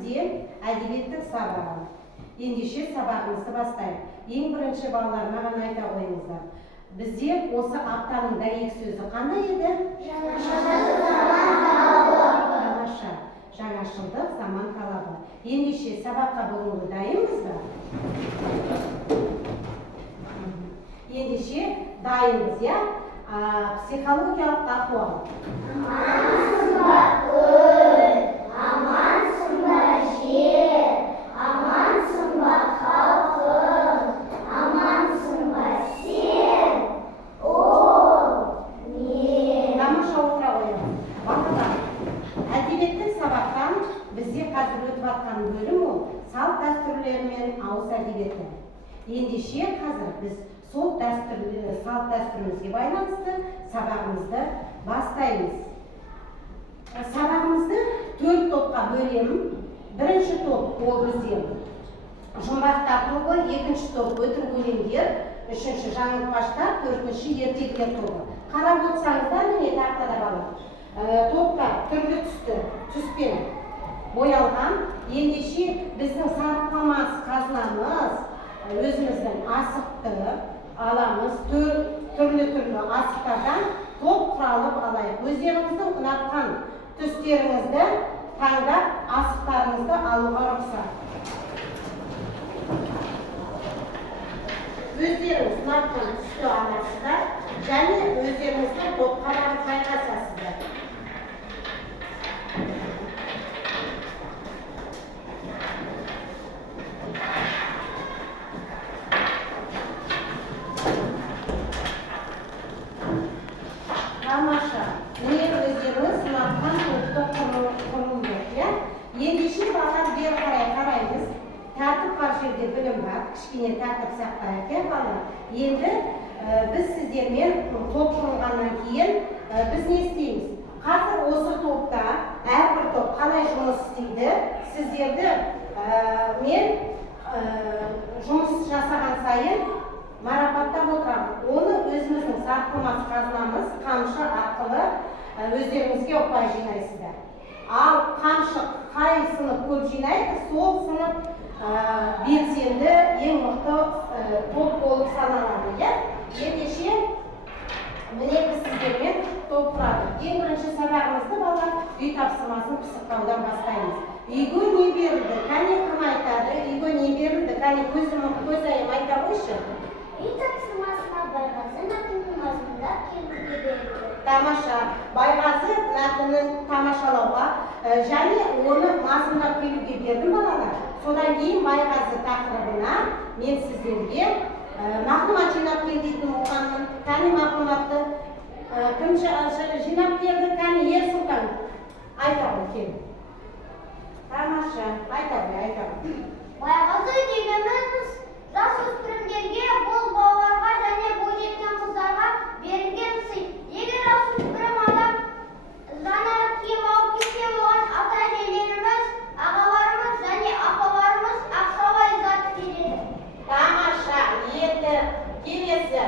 бізде әдебиеттің сабағы. Ендеше сабағымызды бастайық. Ең бірінші балаларына ғана айта қойыңыздар. Бізде осы аптаның дәйек сөзі қандай еді? Жаңаша. Жаңашылдық, заман талабы. Ендеше сабаққа бүгінгі дайынбыз ба? Ендеше дайынбыз, я? Психологиялық ахуал. Амансың ба күн, амансың ба жер, амансың ба халқым, амансың ба сен, ол мен. Тамаша отыра қоямыз. Балалар, әдебиеттің сабақтан бізде қазір өтіп жатқан бөлім ол салт дәстүрлер мен ауыз әдебиеті. Ендеше қазір біз сол салт дәстүрімізге байланысты сабағымызды бастаймыз. Сабағымызды 4 топқа бөлемін. Бірінші топ ол бізде жұмбақтар тобы, екінші топ өтірік өлеңдер, үшінші жаңылтпаштар, төртінші ертегілер тобы. Қарап отырсаңыздар, міне тақтада бала. Топқа түрлі түспен боялған. Ендеше біздің сарқылмас қазынамыз өзіміздің асықты аламыз, түрлі асықтардан топ құралып алайық. Өздеріңіздің ұнатқан түстеріңізді таңдап асықтарыңызды алуға рұқсат. Өздеріңіз ұнатқан түсті аласыздар және өздеріңіздің топқа барып шайқасасыздар. Тамаша. Міне өздеріңіз ұнатқан топты құрылды. Ендеше балалар бері қараймыз. Тәртіп бар жерде білім бар, кішкене тәртіп сақтайық, балалар. Енді біз сіздермен топ құрылғаннан кейін біз не істейміз? Қазір осы топта әрбір топ қалай жұмыс істейді? Сіздерді мен жұмыс жасаған сайын марапаттап отырамын. Оны өзіміздің сарқылмас қазынамыз қамшы арқылы өздеріңізге ұпай жинайсыздар. Ал қамшы қай сынып көп жинайды, сол сынып белсенді, ең мықты топ болып саналады. Ендеше міне біз сіздермен топ құрады. Ең бірінші сабағымызды балалар үй тапсырмасын пысықтаудан бастаймыз. Үйге не берілді? Кәне кім айтады? Үйге не берілді? Кәне көз айым айта қойшы. Үй тапсырмасына Байғазы мәтінін мазмұндап келуге берілді. Тамаша. Байғазы мәтінін тамашалауға және оны мазмұндап келуге бердім балалар. Содан кейін Байғазы тақырыбына мен сіздерге мағлұмат жинап кел дейтін болғанмын. Кәне мағлұматты кім жинап келді? Кәне Ер Сұлтан айта ғой кел. Тамаша. Айта ғой. Байғазы дегеніміз жасөспірімдерге, боз балаларға және бойжеткен қыздарға берілген сый. Егер жасөспірім адам жаңа киім алып кетсе, оған ата-әжелеріміз, ағаларымыз және апаларымыз ақшалай зат береді. Тамаша. Келесі.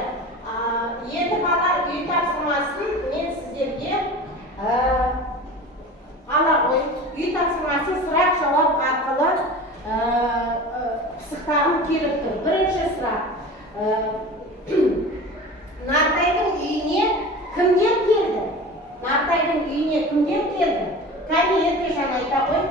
Енді балалар үй тапсырмасын мен сіздерге ала ғой. Үй тапсырмасын сұрақ жауап арқылы пысықтағым келіп тұр. Бірінші сұрақ. Нартайдың үйіне кімдер келді? Нартайдың үйіне кімдер келді? Кәне Еркежан айта ғой.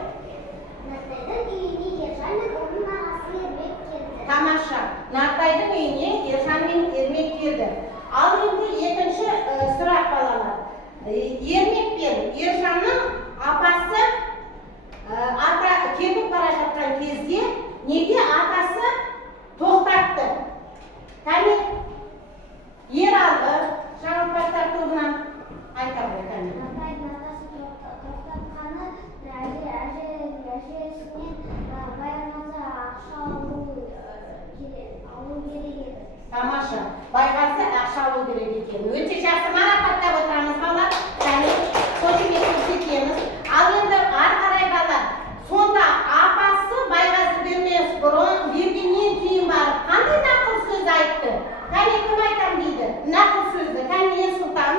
Нартайдың үйіне Ержан мен оның ағасы Ермек келді. Тамаша. Нартайдың үйіне Ержан мен Ермек келді. Ал енді екінші сұрақ балалар. Ермек пен Ержанның апасы кетіп бара жатқан кезде неге атасы тоқтатты? Кәне Ералы жаңылтпаштар тобынан айта ғой кәне. Нартайдың атасы тоқтатқаны әжесінен Байғазы ақша алу керек еді. Тамаша. Байғазы ақша алу керек екен. Өте жақсы марапаттап отырамыз балалар. Кәне қошемет көрсетеміз. Ал енді ары қарай балалар. Сонда апасы Байғазы бермес бұрын бергеннен кейін барып қандай нақыл сөз айтты? Кәне кім айтам дейді? Нақыл сөзді. Кәне Ер Сұлтан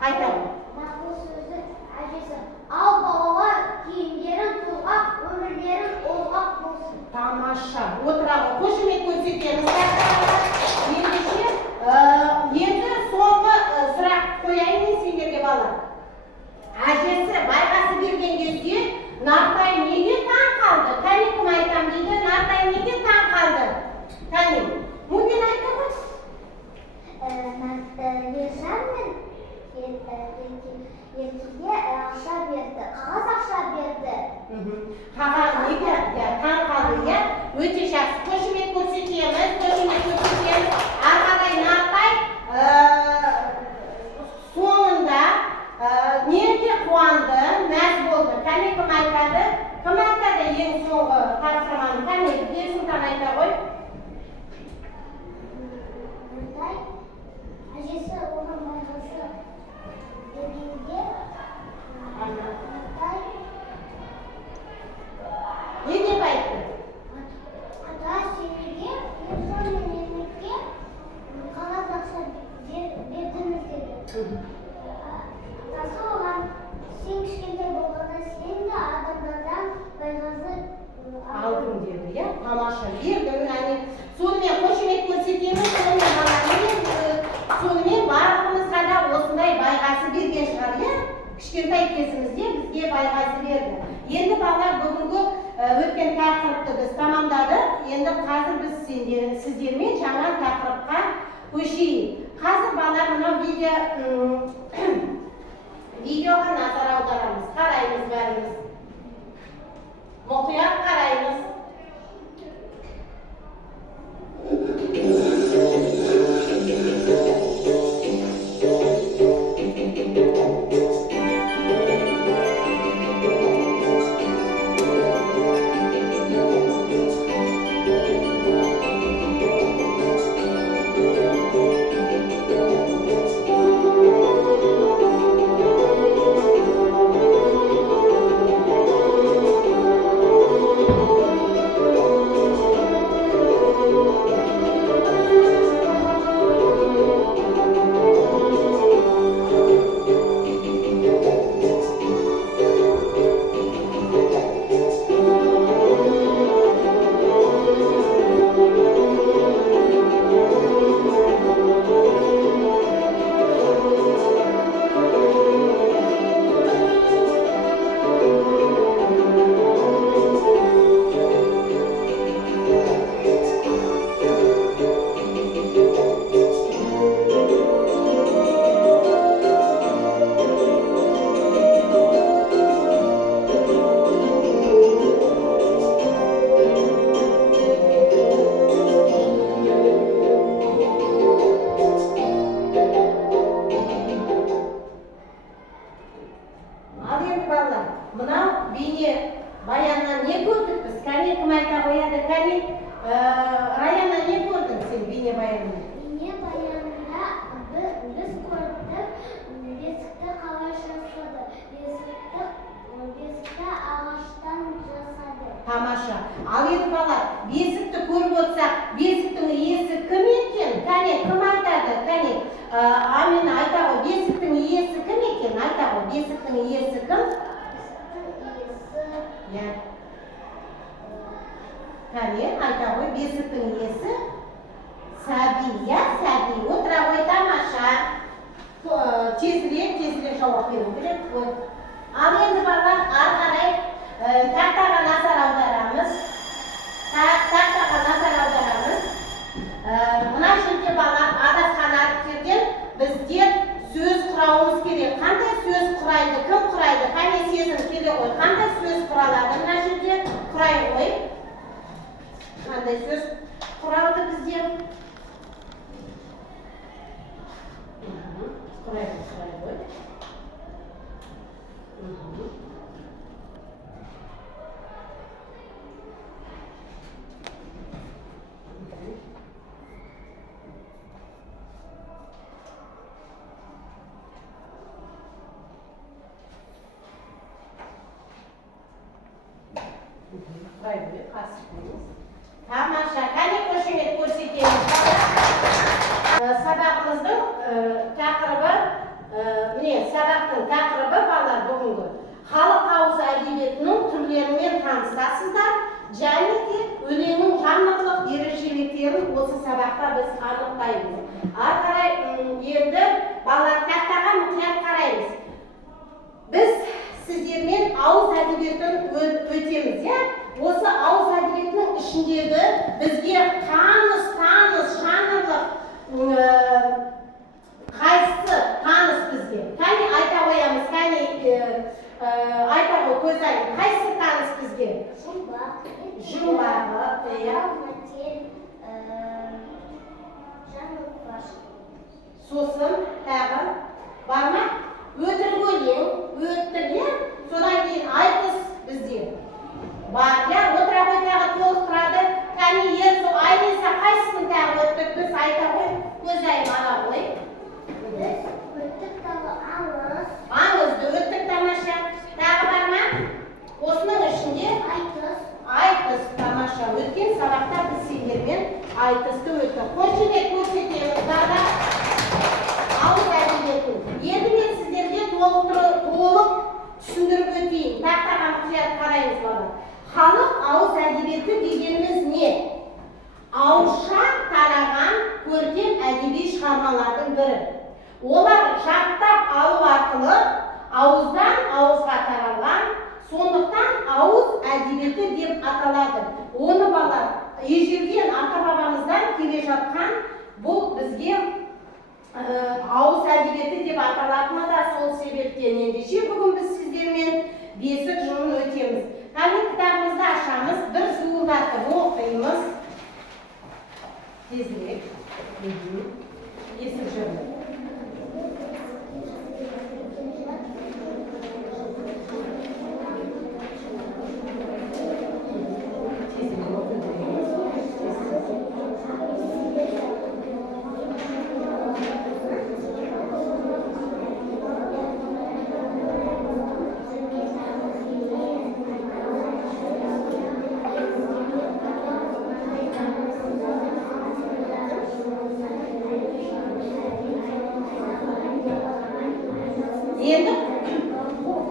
айтам. Нақыл сөзді әжесі. Ал балалар киімдерін тозға Bizге ақша берді, қағаз ақша берді. Қағаз неге таң қалды, иә? Өте жақсы. Қошемет көрсетеміз. Ары қарай Нартай соңында неге қуанды, мәз болды. Кәне кім айтады? Кім айтады ең соңғы тапсырманы? Кәне Берсұлтан айта ғой. Нартай әжесі оған байғұсы бергенде Нартай Не деп айтты? ата сенеге сонымен мектепке қағаз ақша бердіңіз деді. Атасы оған сен кішкентай болғанда сен де адамдардан байғазы Алдым деді, иә? Тамаша. Бердім, әне. Сонымен қошемет көрсетеміз, сонымен барлығымызға да осындай байғасы берген шығар, иә? Кішкентай кезімізде бізге байғасы берді. Енді балалар бүгінгі өткен тақырыпты біз тамамдадық. Енді қазір біз сіздермен жаңа тақырыпқа көшейік. Қазір балалар мынау видеоға назар аударамыз. Қараймыз бәріміз. Мұқият қараймыз. Раяна, не көрдің сен бейнебаянында? Бейнебаянында біз көрдік бесікті қалай жасады. Бесікті ағаштан жасады. Тамаша. Ал енді бала, бесікті көріп отырсақ, бесіктің иесі кім екен? Кәне, кім айтады? Кәне, Амин айта ғой, бесіктің иесі кім екен? Айта ғой, бесіктің иесі кім? Бесіктің иесі. Кәне, айта ғой, бесіктің иесі Сәби, Сәби. Отыра ғой, тамаша. Тезірек жауап беру керек қой. Ал енді балалар, ары қарай тақтаға назар аударамыз. Мына жерде балалар адасқан әріптерден біздер сөз құрауымыз керек. Қандай сөз құрайды? Кім құрайды? Қане сезім келе ғой. Қандай сөз құралады? Мына жерде құрай ғой. Қандай сөз құралды біздер? Құрай ғой. Тамаша, қане қошемет көрсетеміз. Сабағымыздың тақырыбы, сабақтың тақырыбы балалар бүгінгі халық ауыз әдебиетінің түрлерімен танысасыздар, және де өлеңнің жанрлық ерекшеліктерін осы сабақта біз анықтаймыз. Ары қарай енді балалар тақтаға мұқият қараймыз. Біз сіздермен ауыз әдебиетін өтеміз, Осы ауыз әдебиетінің ішіндегі бізге таныс жанрлық қайсысы таныс бізге? Кәне айта қоямыз, кәне айтамын көзайым, қайсысы таныс бізге? Жұмбағы, сосын тағы бар ма? Өтірік өлең, өтірік, содан кейін айтыс бізде бар, отыра ғой тағы толықтырады. Кәне ер сол айнеса қайсысын тағы өттік біз айта ғой, көзайым ала ғой. Өттік тағы аңыз. Аңызды өттік, тамаша. Тағы бар ма? Осының ішінде айтыс, тамаша. Өткен сабақта біз сендермен айтысты өттік. Қошемет көрсетеміз дағы ауыз әдебиетін. Енді мен сіздерге толық түсіндіріп өтейін. Тақтаға мұқият қараймыз бала. Халық ауыз әдебиеті дегеніміз не? Ауызша тараған көркем әдеби шығармалардың бірі. Олар жаттап алу арқылы ауыздан ауызға таралған, сондықтан ауыз әдебиеті деп аталады. Оны бала ежелден ата-бабамыздан келе жатқан бұл бізге ауыз әдебиеті деп аталатыны да сол себептен. Ендеше бүгін біз сіздермен бесік жырын өтеміз. Кәне кітабымызды ашамыз, бір зуылдатып оқимыз. Тезірек. Бесік жырын. Енді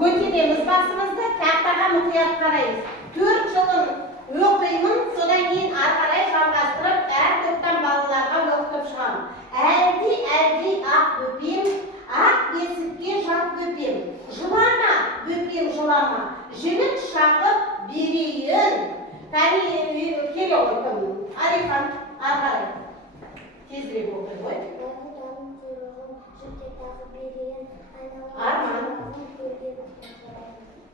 көтереміз басымызды, тақтаға мұқият қараймыз. 4 жылын оқимын, содан кейін арқарай жалғастырып, әр топтан балаларға оқытып шығамын. Әлди ақ бөпем, ақ бесікке жат бөпем. Жылама, бөпем жылама, жігіт шақып берейін. Келе отырмын. Алихан, арқарай. Тезірек оқи ғой. Арман.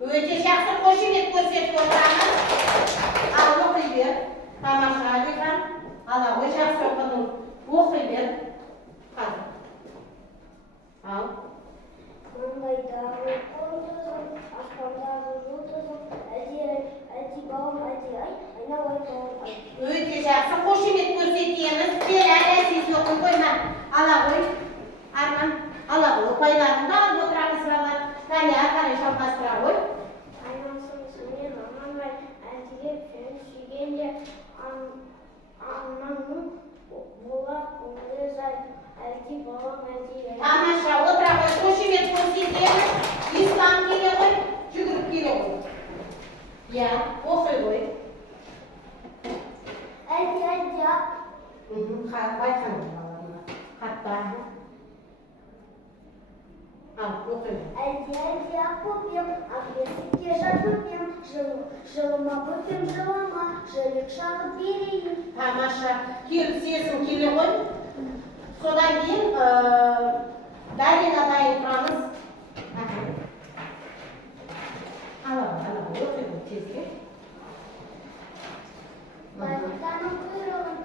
Өте жақсы қошемет көрсетіп отырамыз. Ал оқи бер. Тамаша Алихан. Ала ғой жақсы оқыдың. Оқи бер. Қазір. Ал. Маңайдағы қондызым, аспандағы жұлдызым, әлди бауым, әлди ай, айналай бауым ай. Өте жақсы қошемет көрсетеміз. Бер әлі оқын қойма. Ала ғой. Арман. Ала ғой. Ұпайларында алып отырамыз балалар. Кәне арқарай жалғастыра ғой. Айналсын сенен аманбай, әлдилеп сені сүйгенде анаңның болар көңілі зай, әлди балам, әлди ай. Тамаша, отыра ғой. Қошемет көрсетеміз. Ислам келе ғой. Жүгіріп келе ғой. Оқи ғой. Әлди ақ. Байқамын балаларына. Қатта. Ал, оқи ғой. Әлди ақ бөпем, ақ бесікке жат бөпем, жылыма бөпем жылама, жілік шағып берейін. Тамаша, келісесің келе ғой. Содан кейін Дарина дайын тұрамыз. Ала ғой, оқи ғой тезірек. Байлықтаның құйрығын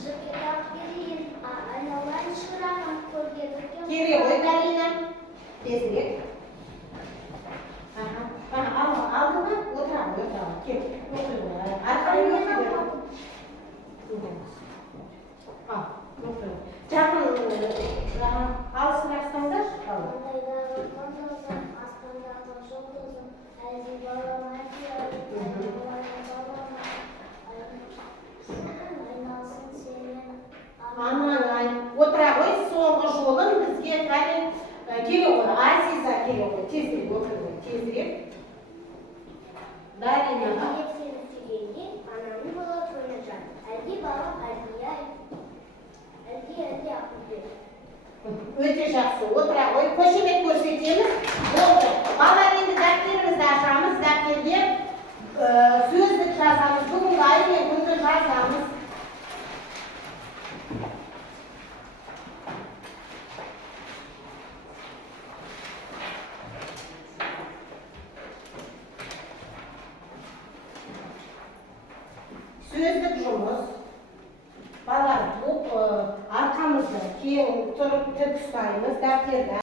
жігіт ақ берейін, айналайын шырағын көрге бөпем. Келе ғой Дарина. Тезірек. Алды ма? Отыра ғой. Кел, оқи ғой. Арқарай оқи бер. Ал, оқи ғой. Жақын алысырастаңдар. Маңайдағы қондызым, аспандағы жұлдызым, әлди балам, әлди ай, айналсын сенен Аман ай. Отыра ғой, соңғы жолын бізге келе ғой. Азиза келе ғой. Тезірек оқи ғой. Тезірек. Даринаға. сені сүйгенде ананың болар көңілі жат. Әлди балам, әлди ай, әлди ақ бөпем. Өте жақсы. Отыра ғой. Қошемет көрсетеміз. Болды. Бала енді дәптерімізді ашамыз. Дәптерге сөздік жазамыз. Бүгінгі ай мен күнді жазамыз. sözdük жұмыс. Балалар, arkamızda keng turib tip ushlaymiz, dafterda